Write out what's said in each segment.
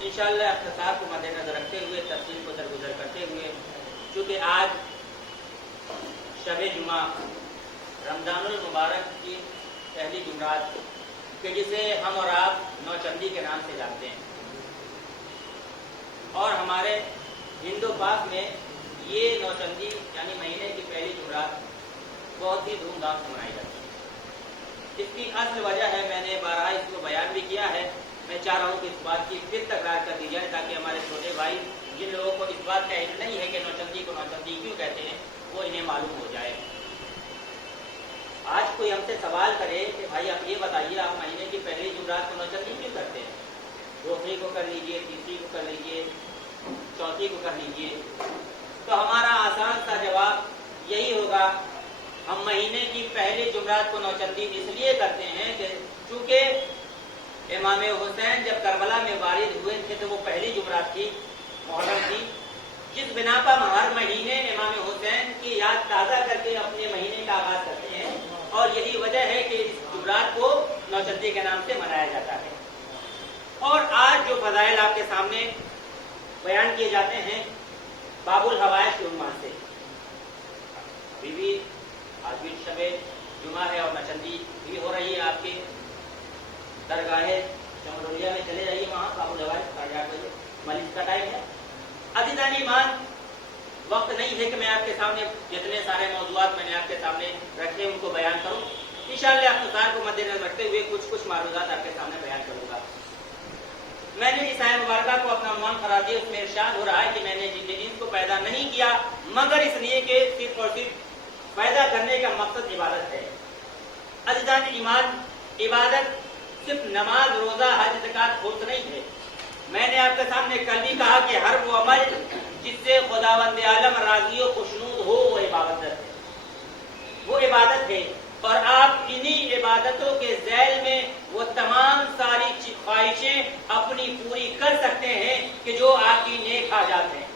انشاءاللہ اختصار کو مد نظر رکھتے ہوئے تفصیل کو درگزر کرتے ہوئے، چونکہ آج شب جمعہ رمضان المبارک کی پہلی جمعرات کہ جسے ہم اور آپ نوچندی کے نام سے جانتے ہیں، اور ہمارے ہندو پاک میں یہ نوچندی یعنی مہینے کی پہلی جمعرات بہت ہی دھوم دھام سے منائی جاتی ہے۔ اس کی اصل وجہ ہے، میں نے بارہا اس کو بیان بھی کیا ہے، میں چاہ رہا ہوں کہ اس بات کی پھر تکرار کر دی جائے تاکہ ہمارے چھوٹے بھائی جن لوگوں کو اس بات کا علم نہیں ہے کہ نوچندی کو نوچندی کیوں کہتے ہیں وہ انہیں معلوم ہو جائے۔ آج کوئی ہم سے سوال کرے کہ بھائی آپ یہ بتائیے آپ مہینے کی پہلی جمعرات کو نوچندی کیوں کرتے ہیں؟ دوسری کو کر لیجئے، تیسری کو کر لیجئے، چوتھی کو کر لیجئے، تو ہمارا آسان سا جواب یہی ہوگا، ہم مہینے کی پہلی جمعرات کو نوچندی اس لیے کرتے ہیں کہ چونکہ امام حسین جب کربلا میں وارد ہوئے تھے تو وہ پہلی جمعرات تھی، محرم تھی، جس بنا پر ہر مہینے امام حسین کی یاد تازہ کر کے اپنے مہینے کا آغاز کرتے ہیں، اور یہی وجہ ہے کہ اس جمعرات کو نوچندی کے نام سے منایا جاتا ہے۔ اور آج جو فضائل آپ کے سامنے بیان کیے جاتے ہیں باب الحوائج کے عنوان سے، ابھی بھی آج بھی شب جمعہ ہے اور نوچندی بھی ہو رہی ہے، آپ کے درگاہ چمرولیا میں چلے جائیے، وہاں باب الحوائج 8:30 بجے مجلس کا ٹائم ہے۔ عزیزان ایمان، وقت نہیں ہے کہ میں آپ کے سامنے جتنے سارے موضوعات میں نے آپ کے سامنے رکھے ان کو بیان کروں، انشاءاللہ اختصار کو مد نظر رکھتے ہوئے کچھ معلومات آپ کے سامنے بیان کروں گا۔ میں نے اس آیت مبارکہ کو اپنا عنوان قرار دیا، اس میں ارشاد ہو رہا ہے کہ میں نے جن کو پیدا نہیں کیا مگر اس لیے کہ صرف اور صرف پیدا کرنے کا مقصد عبادت ہے۔ عزیزان ایمان، عبادت صرف نماز، روزہ، حج، زکات خرچ نہیں ہے۔ میں نے آپ کے سامنے کل بھی کہا کہ ہر وہ عمل جس سے خداوند عالم راضی و خوشنود ہو وہ عبادت ہے، وہ عبادت ہے۔ اور آپ انہی عبادتوں کے ذیل میں وہ تمام ساری خواہشیں اپنی پوری کر سکتے ہیں کہ جو آپ کی نیک حاجات ہیں۔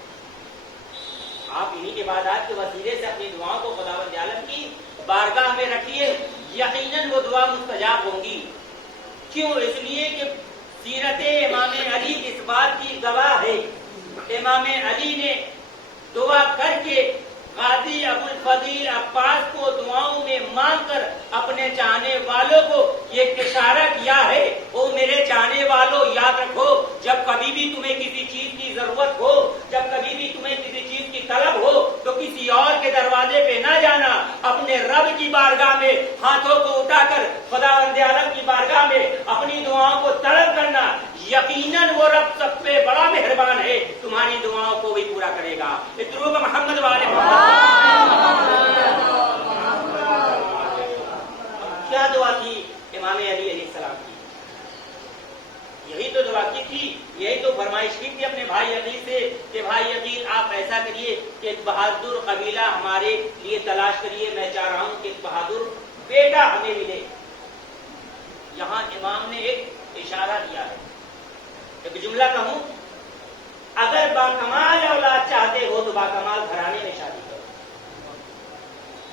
آپ انہی عبادات کے وسیلے سے اپنی دعاؤں کو خداوند عالم کی بارگاہ میں رکھیے، یقیناً وہ دعا مستجاب ہوں گی۔ کیوں؟ اس لیے کہ سیرت امام علی اس بات کی گواہ ہے۔ امام علی نے دعا کر کے قاضی ابو الفضیل عباس کو دعاؤں میں مانگ کر اپنے چاہنے والوں کو یہ اشارہ کیا ہے، او میرے چاہنے والوں یاد رکھو، جب کبھی بھی تمہیں کسی چیز کی ضرورت ہو، جب کبھی بھی تمہیں کسی چیز کی طلب ہو تو کسی اور کے دروازے پہ نہ جانا، اپنے رب کی بارگاہ میں ہاتھوں کو اٹھا کر خداوند عالم کی بارگاہ میں اپنی دعاؤں کو طلب کرنا، یقیناً وہ رب سب سے بڑا مہربان ہے، تمہاری دعاؤں کو بھی پورا کرے گا۔ درود محمد والے محمد۔ کیا دعا کی امام علی علیہ السلام کی؟ یہی تو دعا کی تھی، یہی تو فرمائش کی تھی اپنے بھائی عقیل سے کہ بھائی عقیل آپ ایسا کریے کہ ایک بہادر قبیلہ ہمارے لیے تلاش کریے، میں چاہ رہا ہوں کہ ایک بہادر بیٹا ہمیں ملے۔ یہاں امام نے ایک اشارہ دیا ہے، ایک جملہ کہوں، اگر باکمال اولاد چاہتے ہو تو باکمال گھرانے میں شادی کرو۔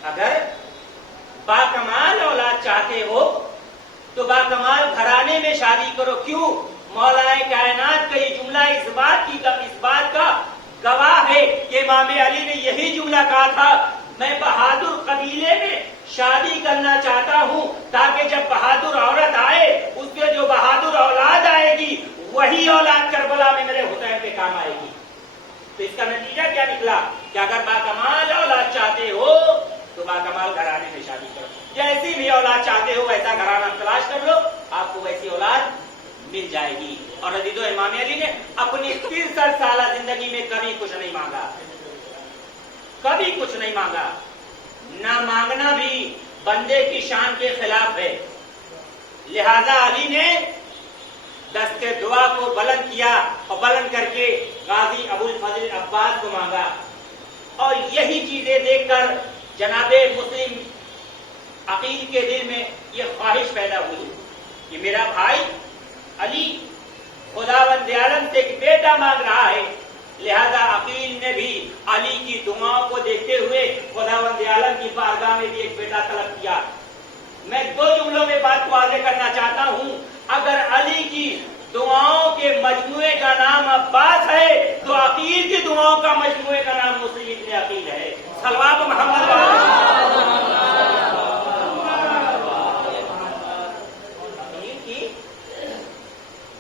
اگر باکمال اولاد چاہتے ہو تو باکمال گھرانے میں شادی کرو۔ کیوں؟ مولا کائنات کا یہ جملہ اس بات کا گواہ ہے کہ امام علی نے یہی جملہ کہا تھا، میں بہادر قبیلے میں شادی کرنا چاہتا ہوں تاکہ جب بہادر عورت آئے اس کے جو بہادر اولاد آئے گی وہی اولاد کربلا میں میرے حسین پہ کام آئے گی۔ تو اس کا نتیجہ کیا نکلا کہ اگر باکمال اولاد چاہتے ہو تو باکمال گھرانے میں شادی کرو، جیسی بھی اولاد چاہتے ہو ویسا گھرانہ تلاش کر لو، آپ کو ویسی اولاد مل جائے گی. اور عزیزو امام علی نے اپنی 63 سالہ زندگی میں کبھی کچھ نہیں مانگا, کبھی کچھ نہیں مانگا. نہ مانگنا بھی بندے کی شان کے خلاف ہے. لہذا علی نے دست دعا کو بلند کیا اور بلند کر کے غازی ابو الفضل عباس کو مانگا. اور یہی چیزیں دیکھ کر جناب مسلم عقیل کے دل میں یہ خواہش پیدا ہوئی کہ میرا بھائی علی خداوند عالم سے ایک بیٹا مانگ رہا ہے. لہذا عقیل نے بھی علی کی دعاؤں کو دیکھتے ہوئے خداوند عالم کی بارگاہ میں بھی ایک بیٹا طلب کیا. میں 2 جملوں میں بات کو واضح کرنا چاہتا ہوں. اگر علی کی دعاؤں کے مجموعے کا نام عباس ہے تو عقیل کی دعاؤں کا مجموعے کا نام مسلم ابن عقیل ہے. صلوات محمد عقیل کی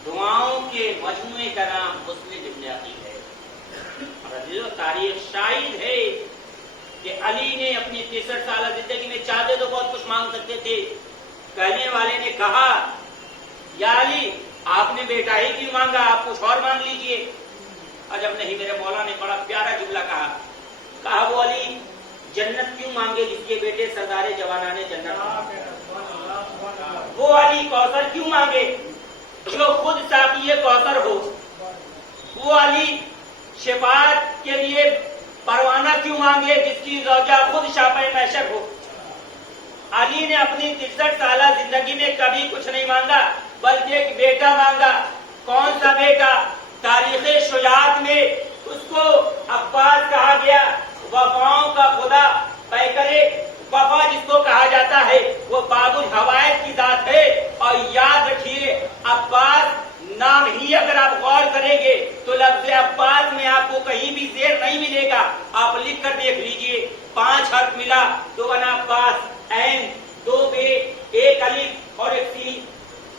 دعاؤں کے مجموعے کا نام مسلم ابن عقیل ہے. اور تاریخ شاہد ہے کہ علی نے اپنی 63 سالہ زندگی میں چاہتے تو بہت کچھ مانگ سکتے تھے. کہنے والے نے کہا یا علی آپ نے بیٹا ہی کیوں مانگا, آپ کچھ اور مانگ لیجئے. عجب نہیں, میرے مولا نے بڑا پیارا جملہ کہا وہ علی جنت کیوں مانگے جس کے بیٹے سردار جوانان جنت. وہ علی کوثر کیوں مانگے جو خود ساقی کوثر ہو. وہ علی شفاعت کے لیے پروانہ کیوں مانگے جس کی زوجہ خود شافع محشر ہو. علی نے اپنی 63 سالہ زندگی میں کبھی کچھ نہیں مانگا بلکہ ایک بیٹا مانگا. کون سا بیٹا؟ تاریخ شجاعت میں اس کو عباس کہا گیا. وفاؤں کا خدا پیکرے وفا جس کو کہا جاتا ہے وہ باب الحوائج کی ذات ہے. اور یاد رکھیے عباس نام ہی اگر آپ غور کریں گے تو لفظ عباس میں آپ کو کہیں بھی زیر نہیں ملے گا. آپ لکھ کر دیکھ لیجئے, 5 حرف ملا, 2 بنا عباس, عین 2 بے 1 الف اور 1 سین.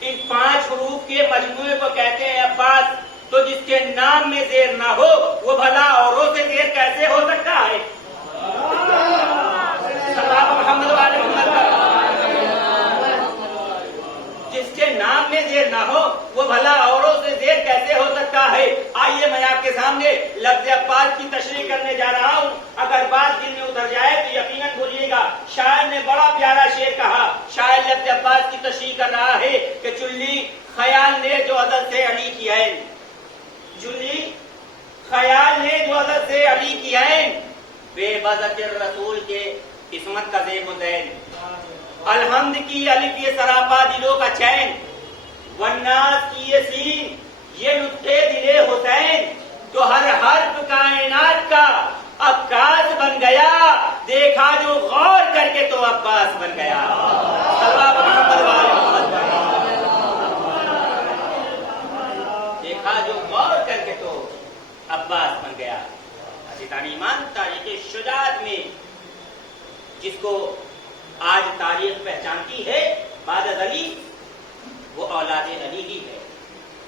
ان 5 حروف کے مجموعے کو کہتے ہیں عباس. تو جس کے نام میں زیر نہ ہو وہ بھلا اوروں سے زیر کیسے ہو سکتا ہے؟ محمد والے جس کے نام میں زیر نہ ہو وہ بھلا اوروں سے زیر کیسے ہو سکتا ہے؟ آئیے میں آپ کے سامنے لفظ عباس کی تشریح کرنے جا رہا ہوں. اگر بات دل میں اتر جائے تو یقیناً بولیے گا. شاعر نے بڑا پیارا شعر کہا. شاعر لفظ عباس کی تشریح کر رہا ہے کہ چلی خیال نے جو ازل سے علی کی عین, چلی خیال نے جو ازل سے علی کی عین, بے بذت رسول کے قسمت کا زیب و زین. الحمد کی الف یہ سراپا دلوں کا چین, والناس کی یہ سین یہ نطقے دل حسین. تو ہر حرف کائنات کا عکاس بن گیا, دیکھا جو غور کر کے تو عباس بن گیا. دیکھا جو غور کر کے تو عباس بن گیا. عزیزان ایمان, تاریخ شجاعت میں جس کو آج تاریخ پہچانتی ہے بعد از علی, وہ اولاد علی ہی ہے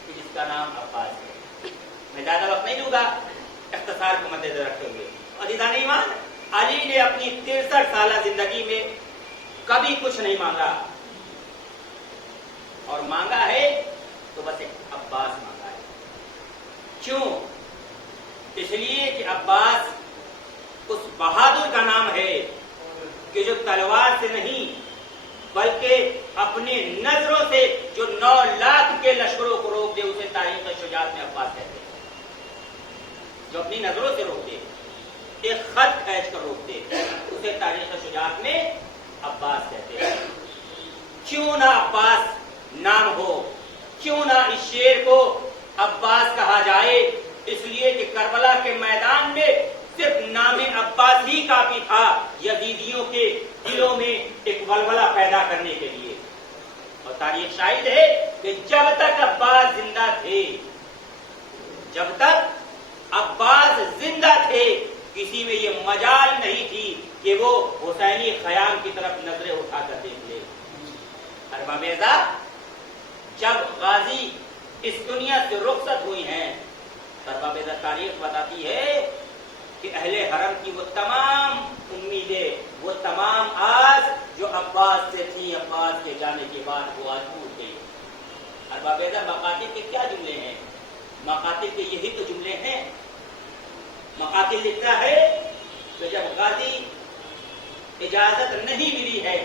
جس کا نام عباس ہے. میں زیادہ وقت نہیں لوں گا, اختصار کو مد نظر رکھتے ہوئے. عزیزان ایمان, علی نے اپنی 63 سالہ زندگی میں کبھی کچھ نہیں مانگا, اور مانگا ہے تو بس ایک عباس مانگا ہے. کیوں؟ اس لیے کہ عباس اس بہادر کا نام ہے کہ جو تلوار سے نہیں بلکہ اپنے نظروں سے جو 9 لاکھ کے لشکروں کو روک دے اسے تاریخ شجاعت میں عباس کہتے ہیں. جو اپنی نظروں سے روک دے, ایک خط کھینچ کر روک دے, اسے تاریخ شجاعت میں عباس کہتے ہیں. کیوں نہ عباس نام ہو, کیوں نہ اس شیر کو عباس کہا جائے؟ اس لیے کہ کربلا کے میدان میں صرف نام عباس ہی کافی تھا یزیدیوں کے دلوں میں ایک ولولہ پیدا کرنے کے لیے. اور تاریخ شاہد ہے کہ جب تک عباس زندہ تھے, جب تک عباس زندہ تھے, کسی میں یہ مجال نہیں تھی کہ وہ حسینی خیام کی طرف نظریں اٹھا کر دیکھ لے. ارباب اعزاز, جب غازی اس دنیا سے رخصت ہوئی ہیں, ارباب اعزاز تاریخ بتاتی ہے کہ اہل حرم کی وہ تمام امیدیں, وہ تمام آس جو عباس سے تھی, عباس کے جانے کے بعد وہ آج ٹوٹ گئی. ارباب اعظم مقاتل کے کیا جملے ہیں؟ مقاتل کے یہی تو جملے ہیں. مقاتل لکھتا ہے کہ جب غازی اجازت نہیں ملی ہے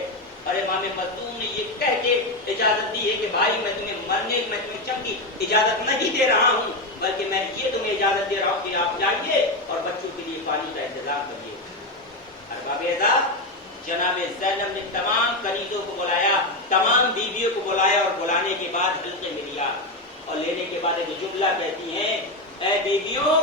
اور امام مظلوم نے یہ کہہ کے اجازت دی ہے کہ بھائی میں تمہیں چم کی اجازت نہیں دے رہا ہوں، بلکہ میں یہ تمہیں اجازت دے رہا ہوں کہ آپ جائیے اور بچوں کے لیے پانی کا انتظام کریے. ارباب اعظم جناب زینب نے تمام کنیزوں کو بلایا، تمام بیویوں کو بلایا اور بلانے کے بعد حلقے میں لیا اور لینے کے بعد ایک جملہ کہتی ہیں، اے بیویوں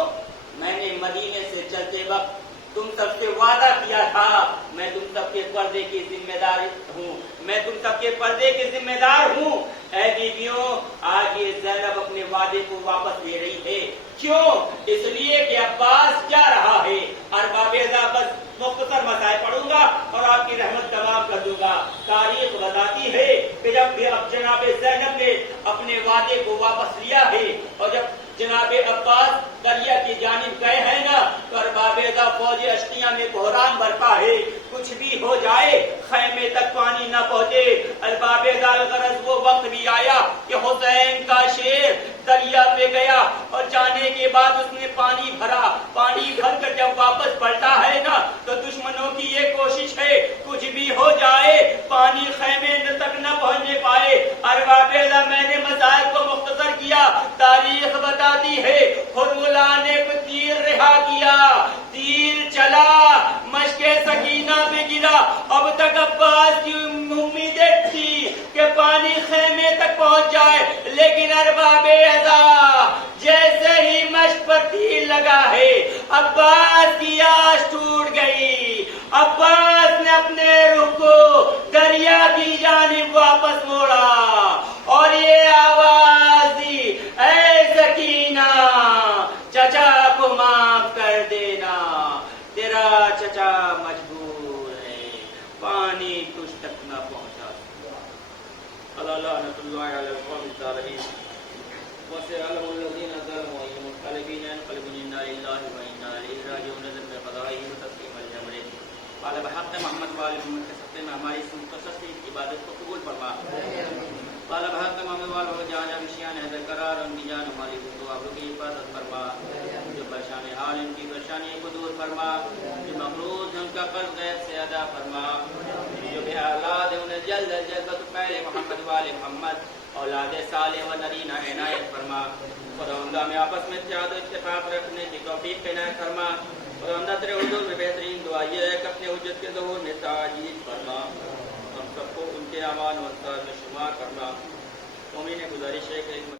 میں نے مدینے سے چلتے وقت تم سب سے وعدہ کیا تھا، میں تم سب کے پردے کی ذمہ دار ہوں، میں تم سب کے پردے کی ذمہ دار ہوں. اے بیویوں آج یہ زینب اپنے وعدے کو واپس لے رہی ہے. کیوں؟ اس لیے کہ عباس جا رہا ہے. ارباب اعظم بس مختصر مسائل پڑھوں گا اور آپ کی رحمت تمام کر دوں گا. تاریخ بتاتی ہے کہ جب جناب زینب نے اپنے وعدے کو واپس لیا ہے اور جب جناب عباس دریا کی جانب گئے ہیں نا تو ارباب اعظم فوج اشتیاں میں بحران برپا ہے. کچھ بھی ہو جائے خیمے تک پانی نہ پہنچے. ارباب اعظم غرض وہ وقت بھی آیا کہ حسین کا شیر دریا پہ گیا اور جانے کے بعد اس نے پانی بھرا. پانی بھر کر جب واپس پلٹا ہے نا تو دشمنوں کی یہ کوشش ہے کچھ بھی ہو جائے پانی خیمے تک نہ پہنچنے پائے. ارباب اعظم میں نے مسائل کو مختصر کیا. تاریخ بتاتی ہے حرملا نے تیر رہا کیا، تیر چلا مشق سکینہ پہ گرا. اب تک عباس کی امیدیں تھی کہ پانی خیمے تک پہنچ جائے، لیکن ارباب اعظم جیسے ہی مشق پر تیر لگا ہے عباس کی آس ٹوٹ گئی. عباس نے اپنے رخ کو دریا کی جانب واپس موڑا اور یہ آواز دی، اے سکینہ چچا کو معاف کر دینا، تیرا چچا مجبور ہے، پانی تجھ تک نہ پہنچا. لعنت اللہ علی القوم الظالمین وسيعلم الذين ظلموا أي منقلبين ينقلبون إنا لله وإنا إليه راجعون. نزل میں قضائه وتسلیم الجمر قال بحق محمد وآل محمد کے سطح میں ہماری اس مختصر سی عبادت کو قبول فرما. قال بحق محمد وآل محمد جانا بشیان حیدر قرار ان کی جان ہماری کو آپ کی حفاظت فرما. جو پریشان حال ان کی پریشانی کو دور فرما، جو مقروض ان کا قرض غیر سے ادا فرما، جو بے اولاد انہیں جلد از جلد پہلے محمد وآل محمد اولاد صالح و نرینہ عنایت فرما. خداوندہ میں آپس میں اتحاد و اتفاق رکھنے کی توفیق عنایت فرما. خداوندہ تیرے حضور میں بہترین دعا یہ ہے کہ اپنے حجت کے ظہور میں تعجیل فرما، ہم سب کو ان کے امان و انصار میں شمار کرنا. مومن گزارش ہے کہ